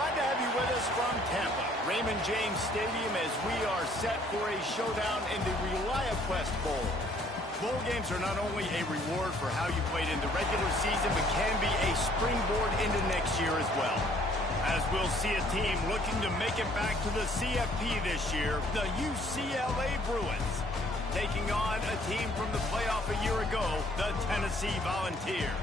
Glad to have you with us from Tampa, Raymond James Stadium, as we are set for a showdown in the Reliaquest Bowl. Bowl games are not only a reward for how you played in the regular season, but can be a springboard into next year as well. As we'll see a team looking to make it back to the CFP this year, the UCLA Bruins, taking on a team from the playoff a year ago, the Tennessee Volunteers.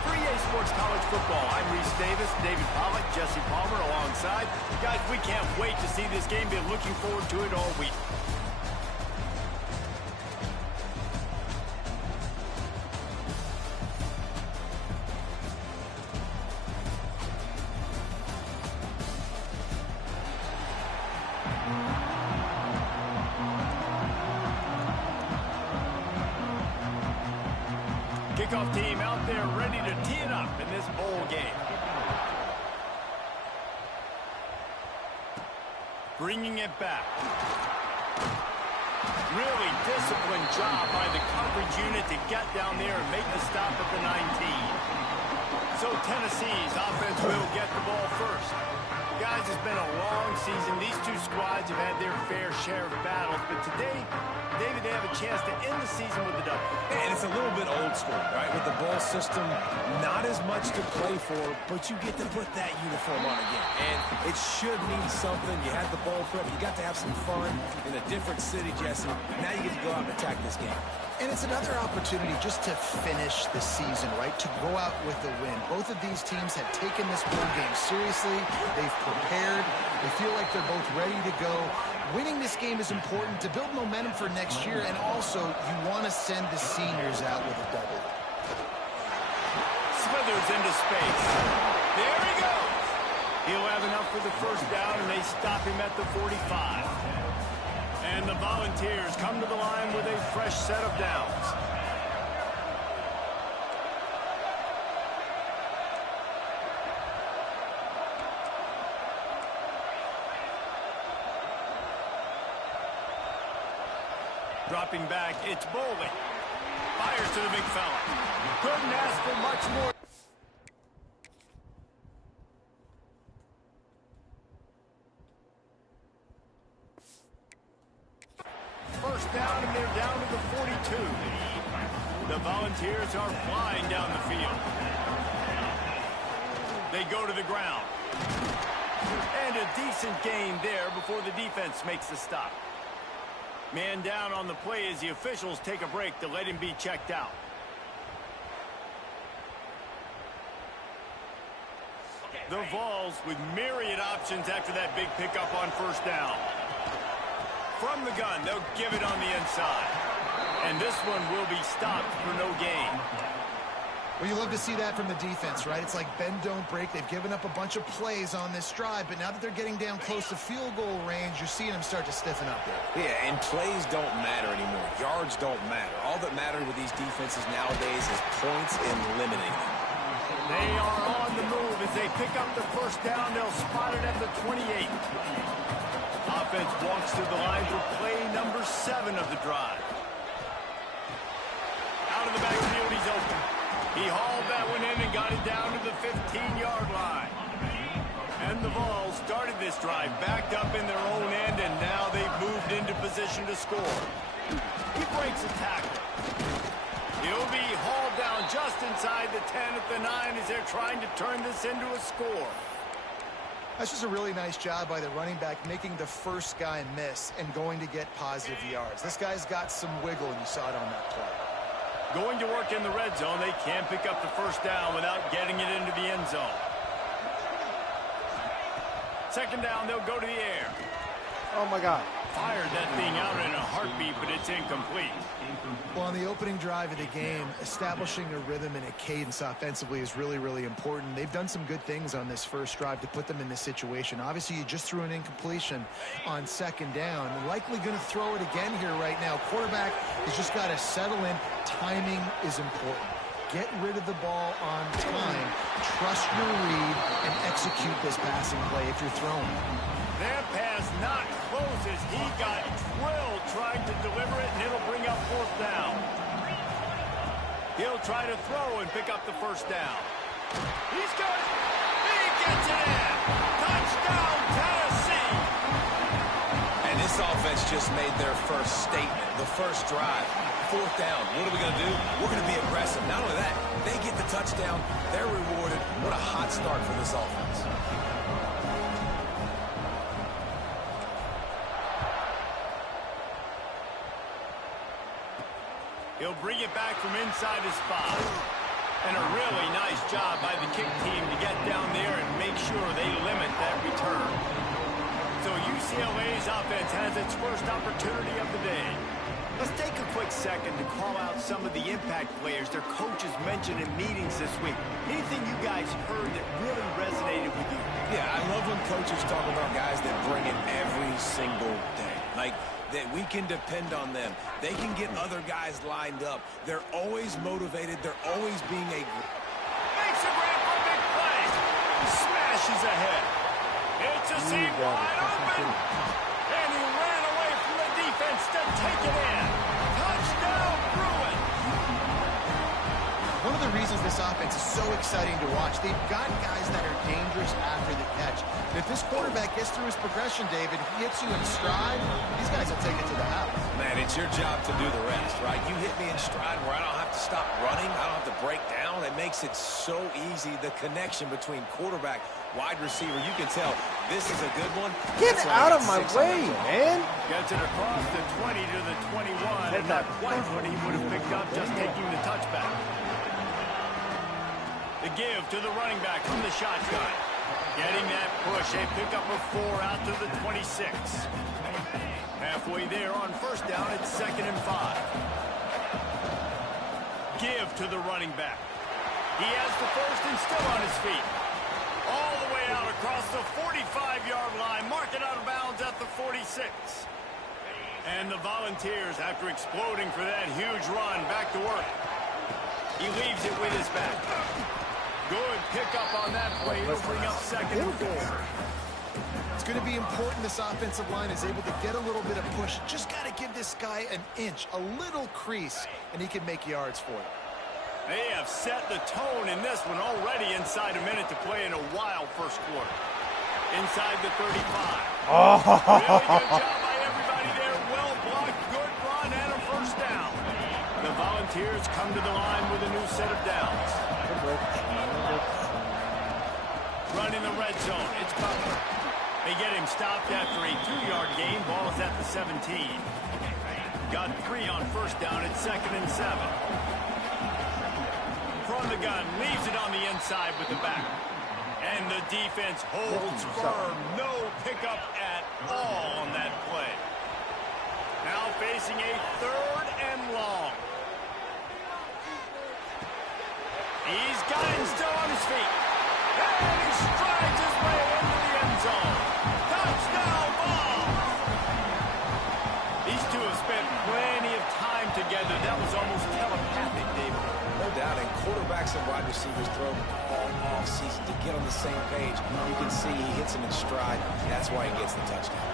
For EA Sports College Football, I'm Reese Davis, David Pollack, Jesse Palmer alongside. Guys, we can't wait to see this game. Been looking forward to it all week. Kickoff team out there ready to tee it up in this bowl game. Bringing it back. Really disciplined job by the coverage unit to get down there and make the stop at the 19. So Tennessee's offense will get the ball first. Guys, it's been a long season. These two squads have had their fair share of battles, but today, David, they have a chance to end the season with a W. And it's a little bit old school, right? With the bowl system, not as much to play for, but you get to put that uniform on again. And it should mean something. You had the bowl prep. You got to have some fun in a different city, Jesse. Now you get to go out and attack this game. And it's another opportunity just to finish the season, right? To go out with a win. Both of these teams have taken this bowl game seriously. They've prepared. They feel like they're both ready to go. Winning this game is important to build momentum for next year, and also you want to send the seniors out with a double. Smithers into space. There he goes. He'll have enough for the first down, and they stop him at the 45. And the Volunteers come to the line with a fresh set of downs. Dropping back, it's Bowling. Fires to the big fella. Couldn't ask for much more. First down, and they're down to the 42. The Volunteers are flying down the field. They go to the ground. And a decent gain there before the defense makes the stop. Man down on the play as the officials take a break to let him be checked out. The Vols with myriad options after that big pickup on first down. From the gun, they'll give it on the inside. And this one will be stopped for no gain. Well, you love to see that from the defense, right? It's like bend, don't break. They've given up a bunch of plays on this drive, but now that they're getting down close to field goal range, you're seeing them start to stiffen up there. Yeah, and plays don't matter anymore. Yards don't matter. All that matters with these defenses nowadays is points and limiting them. They are on the move as they pick up the first down. They'll spot it at the 28. Offense walks to the line for play number 7 of the drive. Out of the backfield, he's open. He hauled that one in and got it down to the 15-yard line. And the Vols started this drive backed up in their own end, and now they've moved into position to score. He breaks a tackle. He'll be hauled down just inside the 10 at the 9 as they're trying to turn this into a score. That's just a really nice job by the running back, making the first guy miss and going to get positive yards. This guy's got some wiggle, and you saw it on that play. Going to work in the red zone, they can't pick up the first down without getting it into the end zone. Second down, they'll go to the air. Oh, my God. Fired that thing out in a heartbeat, but it's incomplete. Well, on the opening drive of the game, establishing a rhythm and a cadence offensively is really, really important. They've done some good things on this first drive to put them in this situation. Obviously, you just threw an incompletion on second down. Likely going to throw it again here right now. Quarterback has just got to settle in. Timing is important. Get rid of the ball on time. Trust your read and execute this passing play if you're throwing. That pass not close as he got drilled trying to deliver it, and it'll bring up fourth down. He'll try to throw and pick up the first down. He's got it. He Gets it in. Touchdown, Tennessee. And this offense just made their first statement, the first drive. Fourth down. What are we going to do? We're going to be aggressive. Not only that, they get the touchdown. They're rewarded. What a hot start for this offense. He'll bring it back from inside his spot. And a really nice job by the kick team to get down there and make sure they limit that return. So UCLA's offense has its first opportunity of the day. Let's take a quick second to call out some of the impact players their coaches mentioned in meetings this week. Anything you guys heard that really resonated with you? Yeah, I love when coaches talk about guys that bring it every single day. Like, that we can depend on them. They can get other guys lined up. They're always motivated. They're always being a... Makes a grab for a big play. Smashes ahead. It's a seam wide open. And he ran away from the defense to take it in. Touchdown, Bruin. One of the reasons this offense is so exciting to watch, they've got guys that are dangerous after the catch. If this quarterback gets through his progression, David, he hits you in stride, these guys will take it to the house. Man, it's your job to do the rest, right? You hit me in stride where I don't have to stop running. I don't have to break down. It makes it so easy, the connection between quarterback, wide receiver. You can tell this is a good one. Get out of my way, man. Gets it across the 20 to the 21, and not quite what he would have picked up just taking the touchback. The give to the running back from the shotgun. Getting that push, a pickup of 4 out to the 26. Halfway there on first down, it's 2nd and 5. Give to the running back. He has the first and still on his feet. All the way out across the 45-yard line. Mark it out of bounds at the 46. And the Volunteers, after exploding for that huge run, back to work. He leaves it with his back. Good pickup on that play. It'll bring up 2nd and 4. It's going to be important this offensive line is able to get a little bit of push. Just got to give this guy an inch, a little crease, and he can make yards for it. They have set the tone in this one already inside a minute to play in a wild first quarter. Inside the 35. Oh. Really good job by everybody there. Well blocked, good run, and a first down. The Volunteers come to the line with a new set of downs. Run in the red zone. It's Butler. They get him stopped after a 2-yard gain. Ball's at the 17. Got 3 on first down. It's 2nd and 7. From the gun, leaves it on the inside with the back. And the defense holds firm. No pickup at all on that play. Now facing a 3rd and long. He's got him still on his feet. And he strides his way into the end zone. Touchdown ball. These two have spent plenty of time together. That was almost telepathic, David. No doubt, and quarterbacks and wide receivers throw all off-season to get on the same page. You can see he hits him in stride. That's why he gets the touchdown.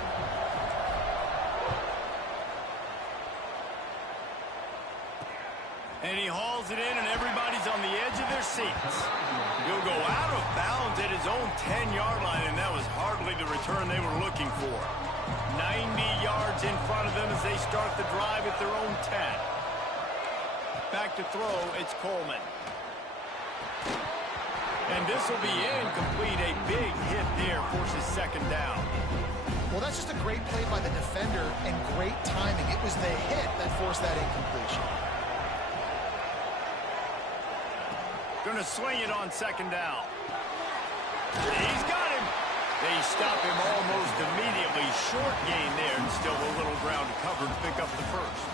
And he hauls it in, and everybody's on the edge of their seats. He'll go out of bounds at his own 10-yard line, and that was hardly the return they were looking for. 90 yards in front of them as they start the drive at their own 10. Back to throw, it's Coleman. And this will be incomplete. A big hit there forces 2nd down. Well, that's just a great play by the defender and great timing. It was the hit that forced that incompletion. Going to swing it on 2nd down. He's got him. They stop him almost immediately. Short gain there, and still a little ground to cover to pick up the first.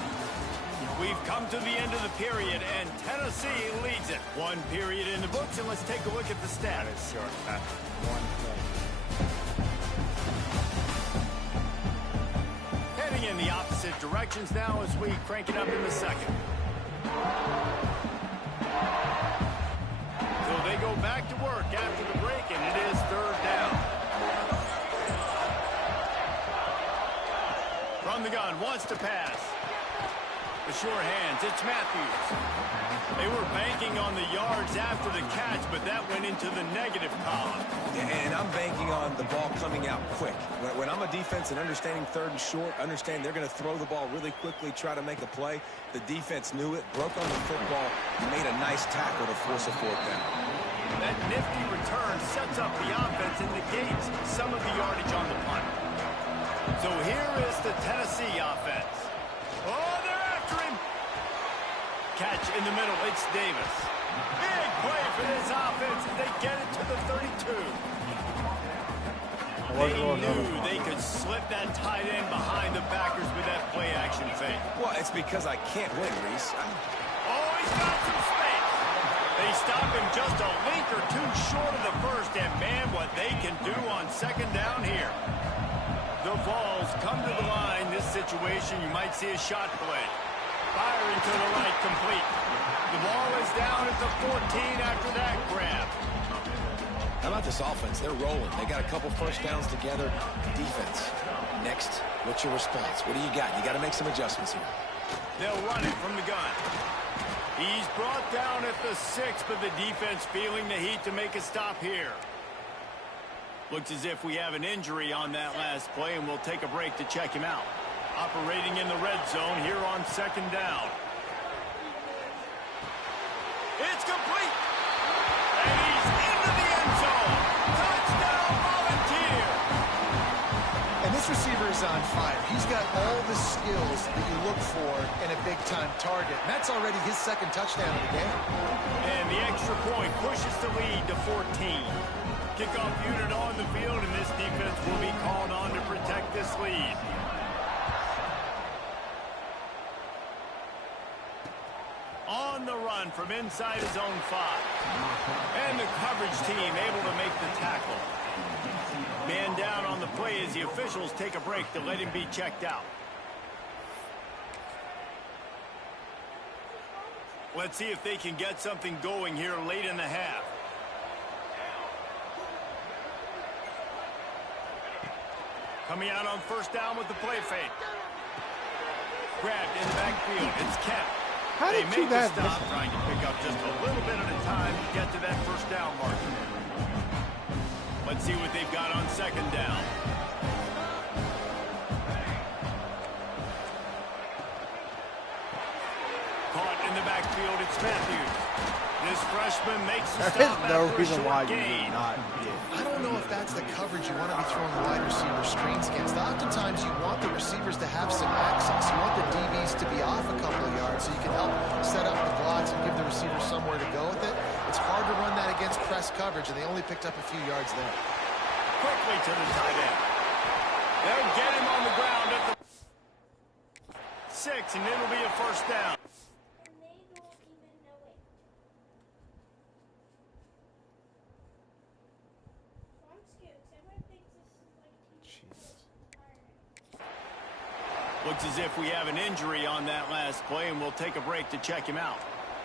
We've come to the end of the period, and Tennessee leads it. 1 period in the books, and let's take a look at the stats. Short, 1 point. Heading in the opposite directions now as we crank it up in the second. So they go back to work after the break, and it is 3rd down. From the gun, wants to pass. The sure hands, it's Matthews. They were banking banking on the yards after the catch, but that went into the negative column. And I'm banking on the ball coming out quick. When I'm a defense and understanding third and short, understand they're going to throw the ball really quickly, try to make a play. The defense knew it, broke on the football, and made a nice tackle to force a fourth down. That nifty return sets up the offense and negates some of the yardage on the punt. So here is the Tennessee offense. Oh, they're after him. Catch in the middle, it's Davis. Big play for this offense as they get it to the 32. They knew they could slip that tight end behind the backers with that play action fake. Well, it's because I can't win, Reese. Oh, he's got some space. They stop him just a link or two short of the first, and man, what they can do on second down here. The Vols come to the line. This situation, you might see a shot play. Firing to the right, complete. The ball is down at the 14 after that grab. How about this offense? They're rolling. They got a couple first downs together. Defense. Next, what's your response? What do you got? You got to make some adjustments here. They'll run it from the gun. He's brought down at the 6, but the defense feeling the heat to make a stop here. Looks as if we have an injury on that last play, and we'll take a break to check him out. Operating in the red zone here on second down. It's complete. And he's into the end zone. Touchdown, Volunteer. And this receiver is on fire. He's got all the skills that you look for in a big-time target. And that's already his second touchdown of the game. And the extra point pushes the lead to 14. Kickoff unit on the field, and this defense will be called on to protect this lead. On the run from inside his own 5. And the coverage team able to make the tackle. Man down on the play as the officials take a break to let him be checked out. Let's see if they can get something going here late in the half. Coming out on first down with the play fake. Grabbed in the backfield. It's kept. How They did make you the that? stop, trying to pick up just a little bit at a time to get to that first down mark. Let's see what they've got on second down. Caught in the backfield, it's Matthews. This freshman makes the There is stop no after a reason why short you gain. would not get. I don't know if that's the coverage you want to be throwing the wide receiver screens against. Oftentimes, you want the receivers to have some access. You want the DBs to be off a couple of yards so you can help set up the blocks and give the receiver somewhere to go with it. It's hard to run that against press coverage, and they only picked up a few yards there. Quickly to the tight end. They'll get him on the ground at the 6, and it'll be a first down. Looks as if we have an injury on that last play, and we'll take a break to check him out.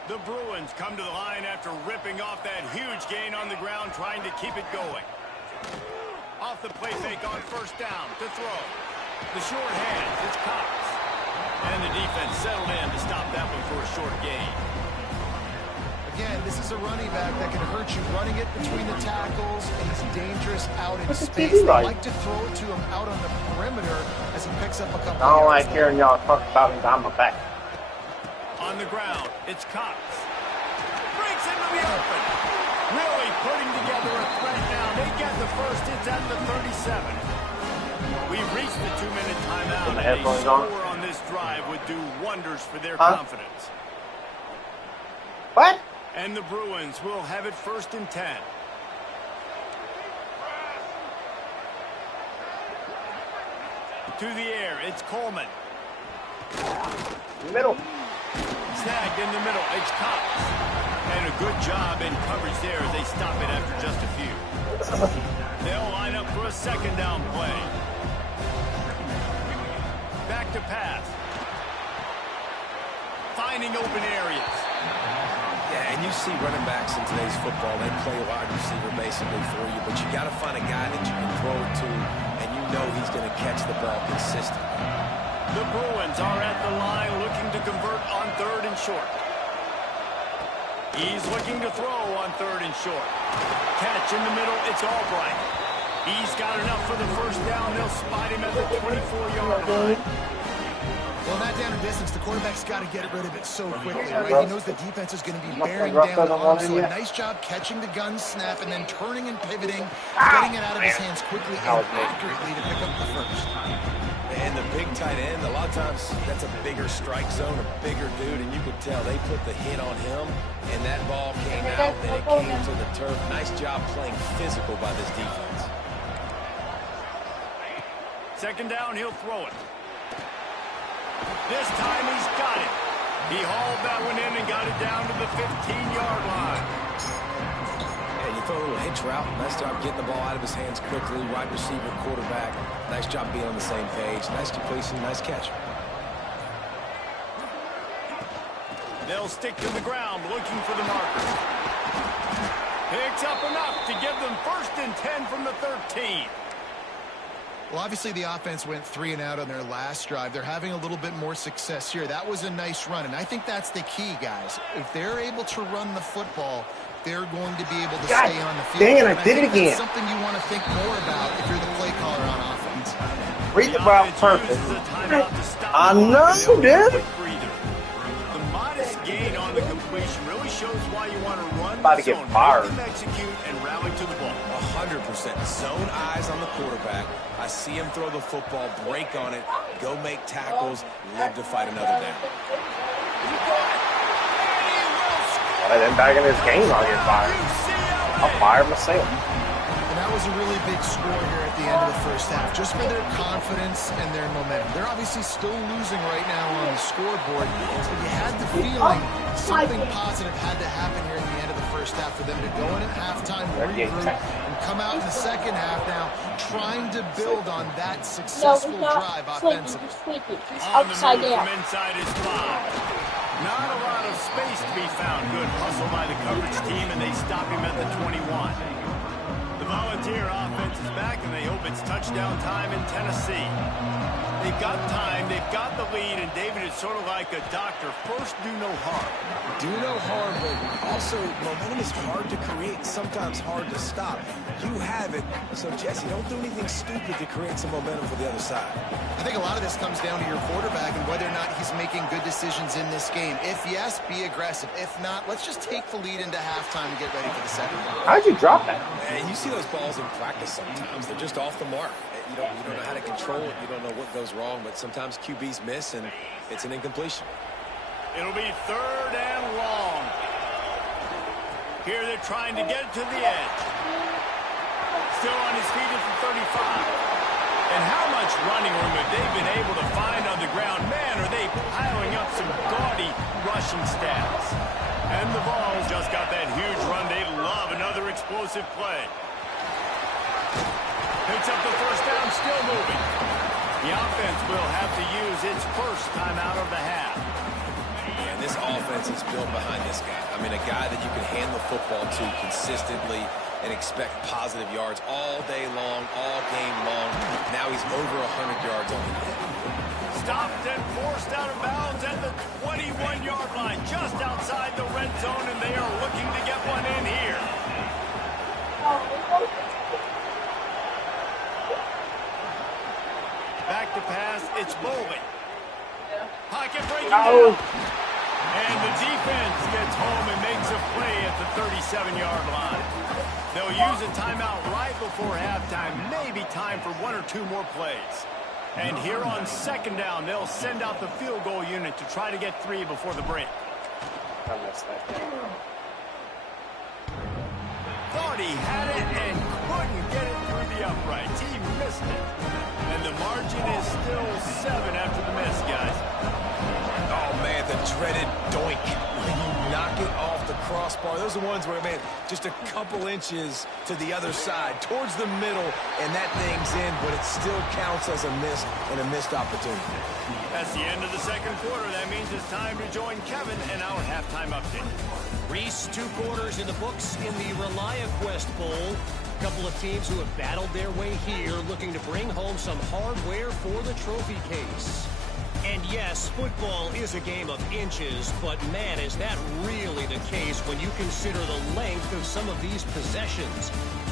The Bruins come to the line after ripping off that huge gain on the ground, trying to keep it going. Off the play fake on first down to throw. The short hands, it's Cox. And the defense settled in to stop that one for a short gain. Again, this is a running back that can hurt you running it between the tackles, and he's dangerous out in space. They like to throw it to him out on the perimeter as he picks up a couple I don't of like yards hearing y'all talk about him behind my back. On the ground, it's Cox. Breaks into the open. Really putting together a threat now. They get the first. It's at the 37. We've reached the 2-minute timeout, and a score on this drive would do wonders for their confidence. What? And the Bruins will have it first and 10. To the air, it's Coleman. Middle. Snagged in the middle, it's Cox. And a good job in coverage there as they stop it after just a few. They'll line up for a second down play. Back to pass. Finding open areas. Yeah, and you see running backs in today's football, they play wide receiver basically for you, but you got to find a guy that you can throw it to, and you know he's going to catch the ball consistently. The Bruins are at the line looking to convert on 3rd and short. He's looking to throw on 3rd and short. Catch in the middle, it's Albright. He's got enough for the first down. They'll spot him at the 24-yard line. Well, that down and distance, the quarterback's got to get rid of it so quickly, right? He knows the defense is going to be bearing down on him, so a nice job catching the gun snap and then turning and pivoting, getting it out of his hands quickly and accurately to pick up the first. And the big tight end, a lot of times that's a bigger strike zone, a bigger dude, and you could tell they put the hit on him, and that ball came out, and it came to the turf. Nice job playing physical by this defense. 2nd down, he'll throw it. This time he's got it. He hauled that one in and got it down to the 15-yard line. Yeah, you throw a little hitch route. Nice job getting the ball out of his hands quickly. Wide receiver, quarterback. Nice job being on the same page. Nice completion, nice catch. They'll stick to the ground looking for the marker. Picks up enough to give them 1st and 10 from the 13. Well, obviously the offense went 3 and out on their last drive. They're having a little bit more success here. That was a nice run, and I think that's the key, guys. If they're able to run the football, they're going to be able to stay on the field. Dang it, I did it again. That's something you want to think more about if you're the play caller on offense. Read the route perfect. I know, dude. The modest gain on the completion really shows why you want to run About to the get zone, fired. make them execute, and rally to the ball. 100%. Zone eyes on the quarterback. I see him throw the football, break on it, go make tackles, live to fight another down. And then back in this game, I'll get fired. I'll fire myself. And that was a really big score here at the end of the first half, just for their confidence and their momentum. They're obviously still losing right now on the scoreboard, but you had the feeling something positive had to happen here at the end of the first half for them to go in at halftime, regroup, and come out in the second half now trying to build on that successful drive offensively. On the move from inside his 5. Not a lot of space to be found. Good hustle by the coverage team, and they stop him at the 21. The Volunteer offense is back, and they hope it's touchdown time in Tennessee. They've got time, they've got the lead, and David is sort of like a doctor. First, do no harm. Do no harm, but also momentum is hard to create, sometimes hard to stop. You have it, so Jesse, don't do anything stupid to create some momentum for the other side. I think a lot of this comes down to your quarterback and whether or not he's making good decisions in this game. If yes, be aggressive. If not, let's just take the lead into halftime and get ready for the second half. How'd you drop that? And you see those balls in practice sometimes. They're just off the mark. You don't know how to control it. You don't know what goes wrong, but sometimes QBs miss, and it's an incompletion. It'll be 3rd and long. Here they're trying to get it to the edge. Still on his feet at the 35. And how much running room have they been able to find on the ground? Man, are they piling up some gaudy rushing stats. And the Vols just got that huge run. They love another explosive play. Picks up the first down, still moving. The offense will have to use its first timeout of the half. And this offense is built behind this guy. I mean, a guy that you can hand the football to consistently and expect positive yards all day long, all game long. Now he's over 100 yards on the day. Stopped and forced out of bounds at the 21-yard line, just outside the red zone, and they are looking to get one in here. Back to pass, it's Bowling. Pocket breaking down. And the defense gets home and makes a play at the 37-yard line. They'll use a timeout right before halftime. Maybe time for 1 or 2 more plays. And here on 2nd down, they'll send out the field goal unit to try to get 3 before the break. I missed that. Thought he had it and couldn't get it through the uprights. He missed it. And the margin is still 7 after the miss, guys. Oh, man, the dreaded doink. When you knock it off the crossbar. Those are ones where, man, just a couple inches to the other side, towards the middle, and that thing's in, but it still counts as a miss and a missed opportunity. That's the end of the second quarter. That means it's time to join Kevin in our halftime update. Reese, 2 quarters in the books in the Reliaquest Bowl. A couple of teams who have battled their way here, looking to bring home some hardware for the trophy case. And yes, football is a game of inches, but man, is that really the case when you consider the length of some of these possessions.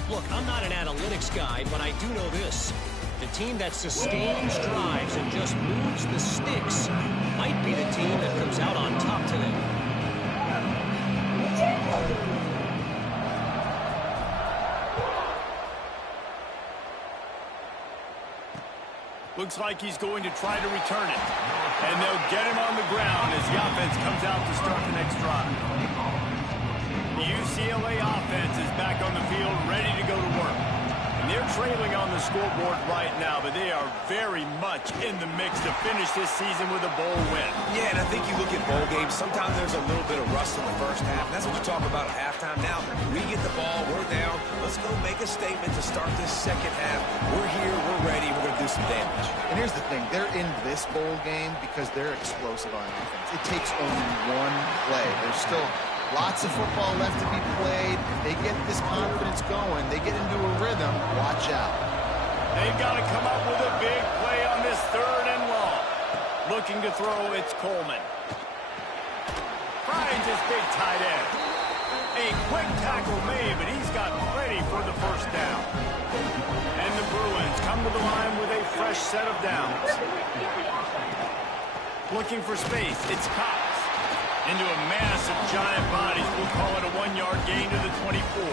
Look, I'm not an analytics guy, but I do know this. The team that sustains drives and just moves the sticks might be the team that comes out on top today. Looks like he's going to try to return it. And they'll get him on the ground as the offense comes out to start the next drive. The UCLA offense is back on the field, ready to go to work. And they're trailing on the scoreboard right now, but they are very much in the mix to finish this season with a bowl win. Yeah, and I think you look at bowl games, sometimes there's a little bit of rust in the first half. And that's what you talk about at halftime. Now, we get the ball, we're down. Let's go make a statement to start this second half. We're here, we're ready, we're going to do some damage. And here's the thing, they're in this bowl game because they're explosive on offense. It takes only one play. There's still lots of football left to be played. If they get this confidence going, they get into a rhythm, watch out. They've got to come up with a big play on this 3rd and long. Looking to throw, it's Coleman. Finds his big tight end. A quick tackle made, but he's got plenty for the first down. And the Bruins come to the line with a fresh set of downs. Looking for space, it's Cox. Into a mass of giant bodies. We'll call it a 1-yard gain to the 24.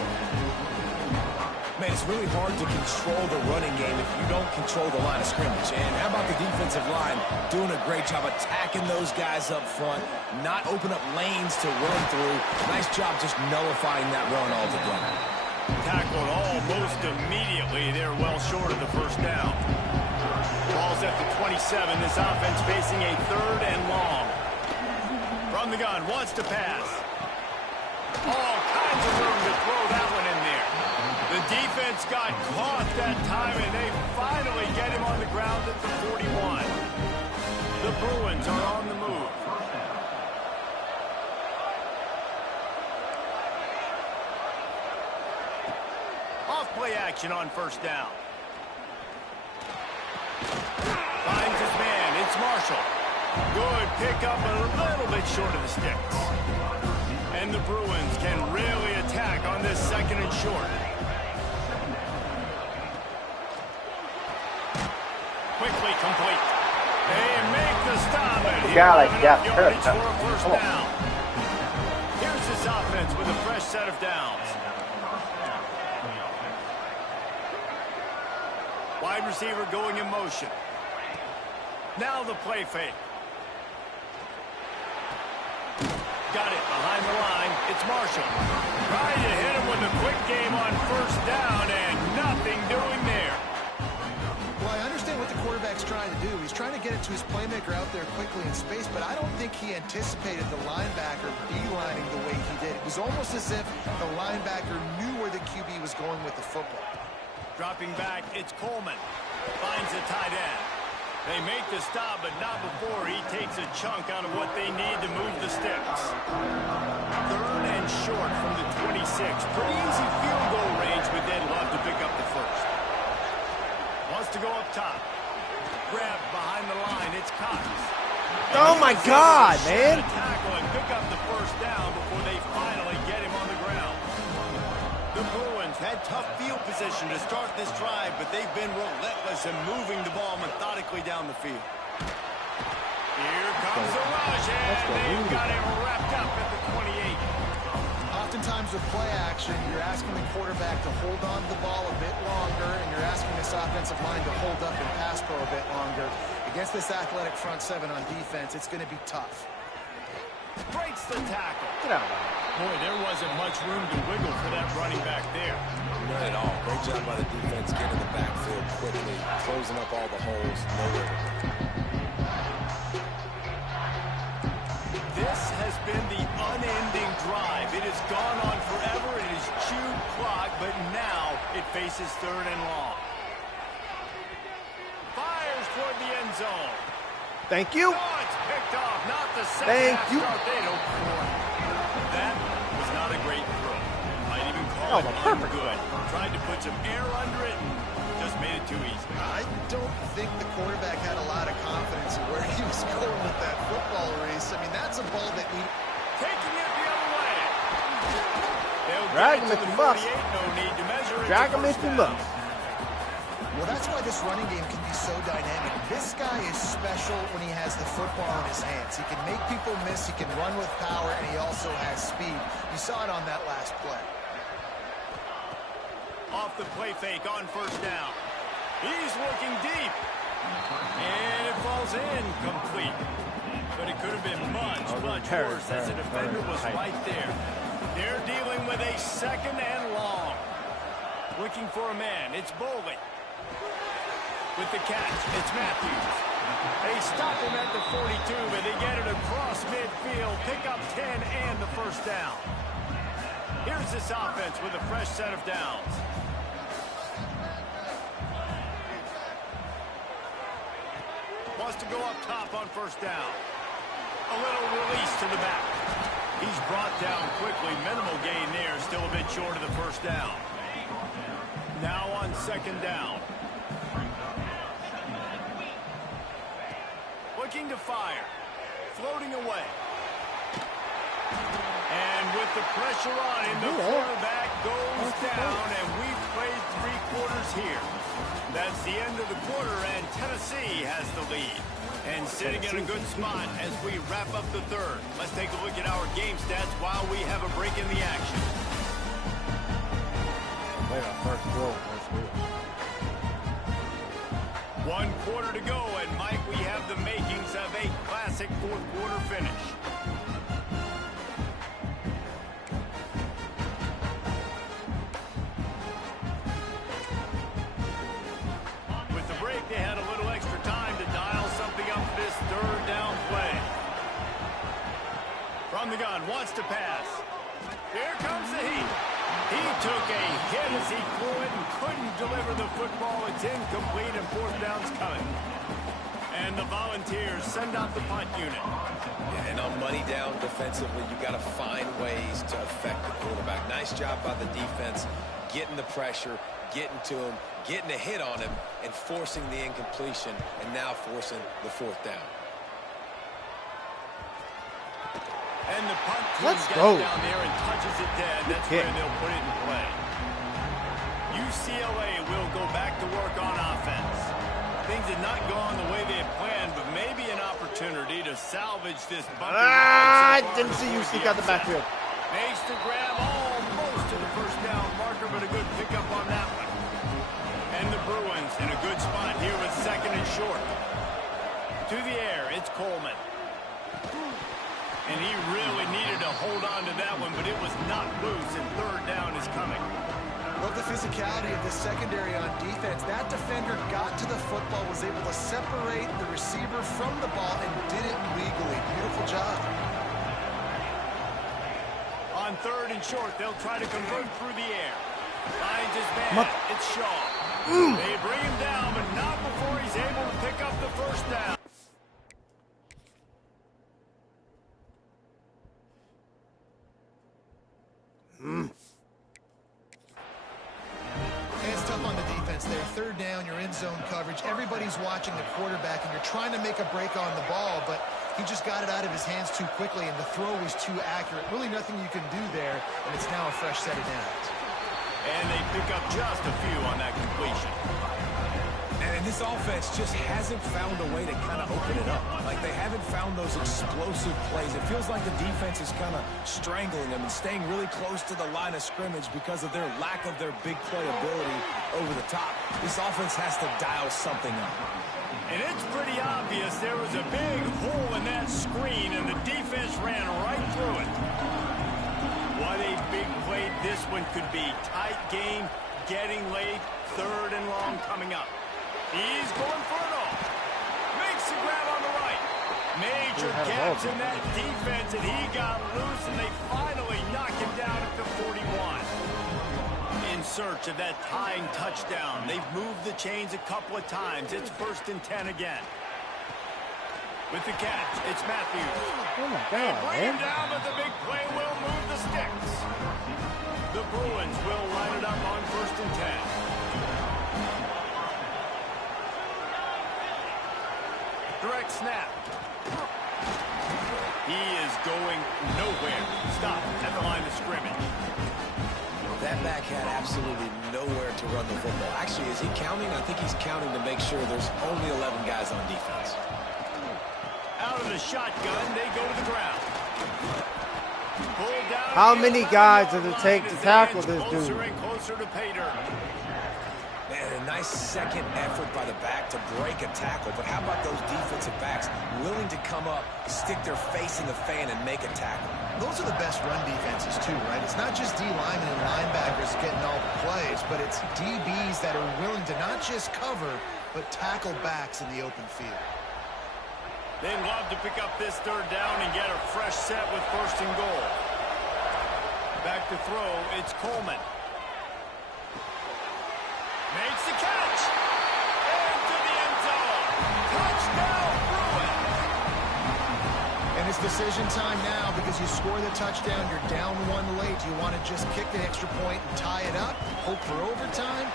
Man, it's really hard to control the running game if you don't control the line of scrimmage. And how about the defensive line doing a great job attacking those guys up front, not open up lanes to run through. Nice job just nullifying that run altogether. Tackled almost immediately. They're well short of the first down. Ball's at the 27. This offense facing a 3rd and long. From the gun, wants to pass. All kinds of room to throw that one in there. The defense got caught that time, and they finally get him on the ground at the 41. The Bruins are on the move. Off-play action on first down. Finds his man. It's Marshall. Good pickup, but a little bit short of the sticks. And the Bruins can really attack on this 2nd and short. Quickly complete. They make the stop. And yardage for a first down. Here's this offense with a fresh set of downs. Wide receiver going in motion. Now the play fake. Got it behind the line. It's Marshall. Trying to hit him with a quick game on first down, and nothing doing there. Well, I understand what the quarterback's trying to do. He's trying to get it to his playmaker out there quickly in space, but I don't think he anticipated the linebacker beelining the way he did. It was almost as if the linebacker knew where the QB was going with the football. Dropping back, it's Coleman. Finds the tight end. They make the stop, but not before he takes a chunk out of what they need to move the sticks. 3rd and short from the 26. Pretty easy field goal range, but they'd love to pick up the first. Wants to go up top. Grab behind the line. It's Cox. Oh, my God, man. Tackle and pick up the first down before they finally get him on the ground. The Bruins had tough field position to start this drive, but they've been relentless in moving the ball methodically down the field. Here comes the rush, and they've got him wrapped up at the 28. Oftentimes with play action, you're asking the quarterback to hold on to the ball a bit longer, and you're asking this offensive line to hold up and pass pro a bit longer. Against this athletic front 7 on defense, it's going to be tough. Breaks the tackle. Get out of there. Boy, there wasn't much room to wiggle for that running back there. Not at all. Great job by the defense getting the backfield quickly, closing up all the holes. No wiggle. This has been the unending drive. It has gone on forever. It has chewed clock, but now it faces 3rd and long. Fires toward the end zone. Thank you. Oh, it's picked off. Not the second Thank half you. start they'd hoped for. That was not a great throw. Might even call it perfect. good. Tried to put some air under it and just just made it too easy. I don't think the quarterback had a lot of confidence in where he was going with that football, Reese. I mean, that's a ball that he... Taking it the other way. Drag him if you must. No need to measure it. Drag him if you must. Well, that's why this running game can be so dynamic. This guy is special when he has the football in his hands. He can make people miss, he can run with power, and he also has speed. You saw it on that last play. Off the play fake on first down. He's looking deep. And it falls in complete. But it could have been much worse as the defender was right there. They're dealing with a second and long. Looking for a man. It's Bowling. With the catch, it's Matthews. They stop him at the 42, but they get it across midfield. Pick up 10 and the first down. Here's this offense with a fresh set of downs. Wants to go up top on first down. A little release to the back. He's brought down quickly. Minimal gain there. Still a bit short of the first down. Now on second down. Looking to fire. Floating away. And with the pressure on him, the quarterback goes down, and we've played 3 quarters here. That's the end of the quarter, and Tennessee has the lead. And sitting in a good spot as we wrap up the third. Let's take a look at our game stats while we have a break in the action. First goal. 1 quarter to go, and Mike, we have the makings of a classic fourth quarter finish. With the break, they had a little extra time to dial something up this third down play. From the gun, wants to pass. Here comes the heat. He took a hit as he threw it and couldn't deliver the football. It's incomplete and fourth down's coming. And the Volunteers send out the punt unit. Yeah, and on money down defensively, you got to find ways to affect the quarterback. Nice job by the defense, getting the pressure, getting to him, getting a hit on him, and forcing the incompletion, and now forcing the fourth down. And the punt team gets down there and touches it dead. That's where they'll put it in play. UCLA will go back to work on offense. Things had not gone the way they had planned, but maybe an opportunity to salvage this bumpy I didn't see you sneak out the backfield. Makes the grab almost to the first down marker, but a good pickup on that one. And the Bruins in a good spot here with second and short. To the air, it's Coleman. And he really needed to hold on to that one, but it was not loose, and third down is coming. Love the physicality of the secondary on defense. That defender got to the football, was able to separate the receiver from the ball, and did it legally. Beautiful job. On third and short, they'll try to convert through the air. Finds his man. It's Shaw. They bring him down, but not before he's able to pick up the first down. It's tough on the defense there. Third down, you're in zone coverage. Everybody's watching the quarterback, and you're trying to make a break on the ball, but he just got it out of his hands too quickly, and the throw was too accurate. Really nothing you can do there, and it's now a fresh set of downs. And they pick up just a few on that completion. And this offense just hasn't found a way to kind of open it up. Like, they haven't found those explosive plays. It feels like the defense is kind of strangling them and staying really close to the line of scrimmage because of their lack of their big play ability over the top. This offense has to dial something up. And it's pretty obvious there was a big hole in that screen, and the defense ran right through it. What a big play this one could be. Tight game, getting late, third and long coming up. He's going for it all. Makes the grab on the right. Major gaps in that defense, and he got loose, and they finally knock him down at the 41. In search of that tying touchdown. They've moved the chains a couple of times. It's 1st and 10 again. With the catch, it's Matthews. Oh my God, bring him down, but the big play will move the sticks. The Bruins will line it up on 1st and 10. Direct snap. He is going nowhere. Stop at the line of scrimmage. That back had absolutely nowhere to run the football. Actually, is he counting? I think he's counting to make sure there's only 11 guys on defense. Out of the shotgun, they go to the ground. Pulled down. How many guys does it take to tackle this dude? Closer and closer to pay dirt. Man, a nice second effort by the back to break a tackle. But how about those defensive backs willing to come up, stick their face in the fan, and make a tackle? Those are the best run defenses too, right? It's not just D linemen and linebackers getting all the plays, but it's DBs that are willing to not just cover, but tackle backs in the open field. They'd love to pick up this third down and get a fresh set with first and goal. Back to throw, it's Coleman. Makes the catch. Into the end zone. Touchdown, Bruins. And it's decision time now because you score the touchdown, you're down one late. Do you want to just kick the extra point and tie it up, hope for overtime?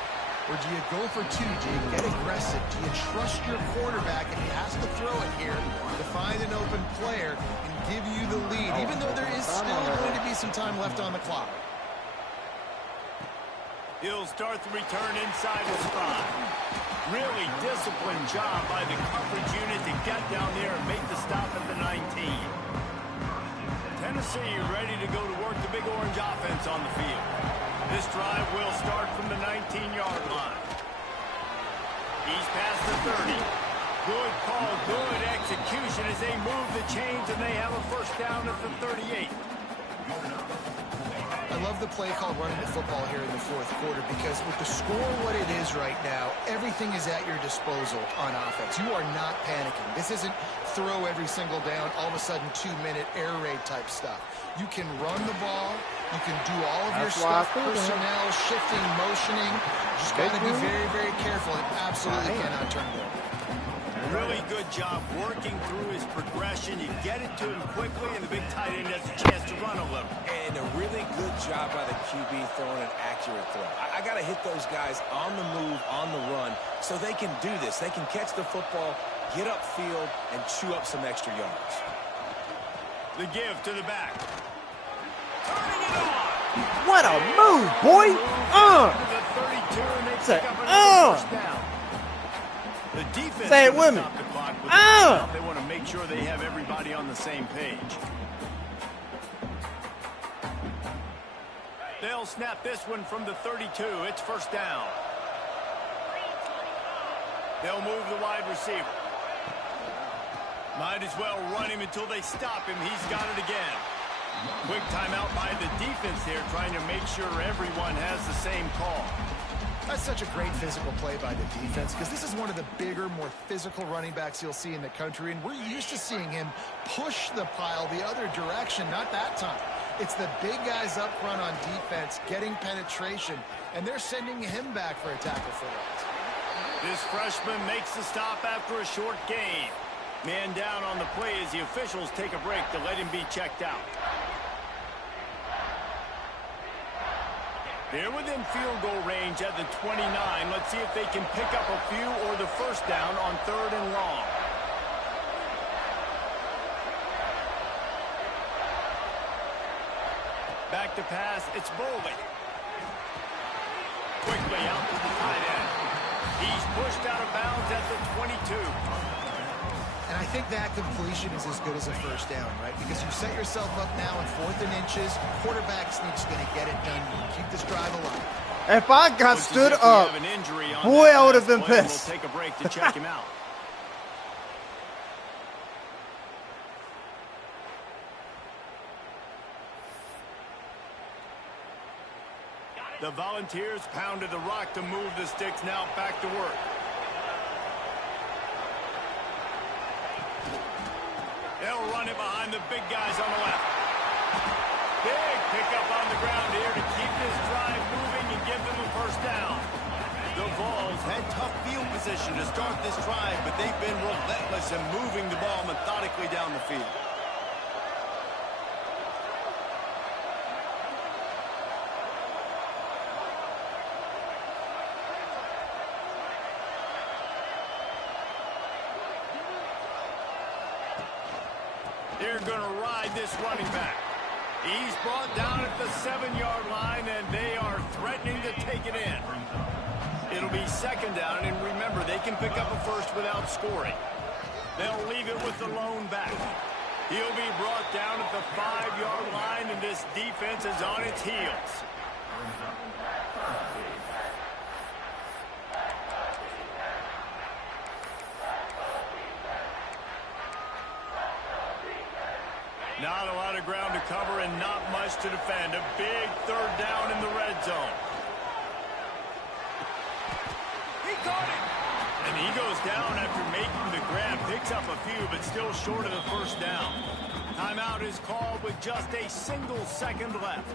Or do you go for two? Do you get aggressive? Do you trust your quarterback if he has to throw it here to find an open player and give you the lead, even though there is still going to be some time left on the clock? He'll start the return inside his 5. Really disciplined job by the coverage unit to get down there and make the stop at the 19. Tennessee ready to go to work the Big Orange offense on the field. This drive will start from the 19-yard line. He's past the 30. Good call, good execution as they move the chains and they have a first down at the 38. I love the play called running the football here in the fourth quarter because with the score what it is right now, everything is at your disposal on offense. You are not panicking. This isn't throw every single down, all of a sudden 2-minute air raid type stuff. You can run the ball. You can do all of your stuff, personnel, shifting, motioning. Just got to be very, very careful and absolutely cannot turn it over. Really good job working through his progression. You get it to him quickly, and the big tight end has a chance to run a little. And a really good job by the QB throwing an accurate throw. I got to hit those guys on the move, on the run, so they can do this. They can catch the football, get upfield, and chew up some extra yards. The give to the back. Turning it on. What a move, boy! The 32, and they Say, pick up another first down. The defense say it with me. Stop the clock with the They want to make sure they have everybody on the same page. They'll snap this one from the 32. It's first down. They'll move the wide receiver. Might as well run him until they stop him. He's got it again. Quick timeout by the defense here, trying to make sure everyone has the same call. That's such a great physical play by the defense because this is one of the bigger, more physical running backs you'll see in the country, and we're used to seeing him push the pile the other direction, not that time. It's the big guys up front on defense getting penetration, and they're sending him back for a tackle for loss. This freshman makes the stop after a short gain. Man down on the play as the officials take a break to let him be checked out. They're within field goal range at the 29. Let's see if they can pick up a few or the first down on 3rd and long. Back to pass, it's Boley. Quickly out to the tight end. He's pushed out of bounds at the 22. And I think that completion is as good as a first down, right? Because you set yourself up now in 4th and inches. Quarterback's just going to get it done. Keep this drive alive. If I got stood up, boy, I would have been pissed. We'll take a break to check him out. The Volunteers pounded the rock to move the sticks. Now back to work. They'll run it behind the big guys on the left. Big pickup on the ground here to keep this drive moving and give them a first down. The Vols had tough field position to start this drive, but they've been relentless in moving the ball methodically down the field. you're going to ride this running back. He's brought down at the 7-yard line, and they are threatening to take it in. It'll be second down, and remember, they can pick up a first without scoring. They'll leave it with the lone back. He'll be brought down at the 5-yard line, and this defense is on its heels. Not a lot of ground to cover and not much to defend. A big third down in the red zone. He caught it. And he goes down after making the grab. Picks up a few, but still short of the first down. Timeout is called with just a single second left.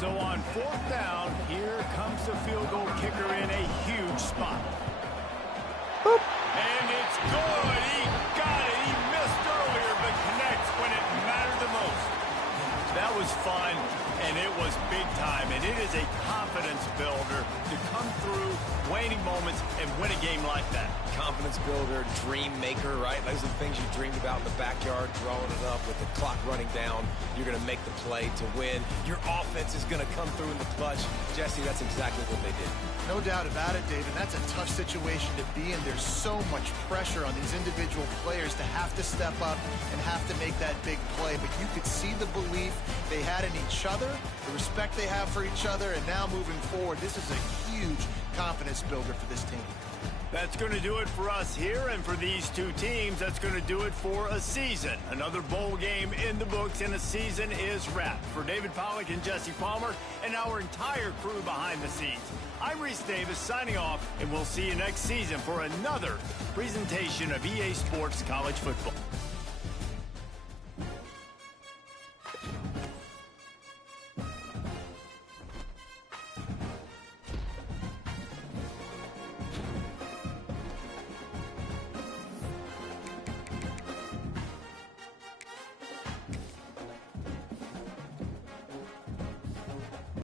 So on fourth down, here comes the field goal kicker in a huge spot. Boop. And it's good. He got it. He missed earlier, but connects when it mattered the most. That was fun, and it was big time, and it is a confidence builder to come through waning moments and win a game like that. Confidence builder, dream maker, right? Those are the things you dreamed about in the backyard, drawing it up with the clock running down. You're going to make the play to win. Your offense is going to come through in the clutch. Jesse, that's exactly what they did. No doubt about it, David. That's a tough situation to be in. There's so much pressure on these individual players to have to step up and have to make that big play. But you could see the belief they had in each other, the respect they have for each other, and now moving forward, this is a huge confidence builder for this team. That's going to do it for us here, and for these two teams, that's going to do it for a season. Another bowl game in the books, and a season is wrapped. For David Pollack and Jesse Palmer and our entire crew behind the scenes, I'm Reese Davis signing off, and we'll see you next season for another presentation of EA Sports College Football.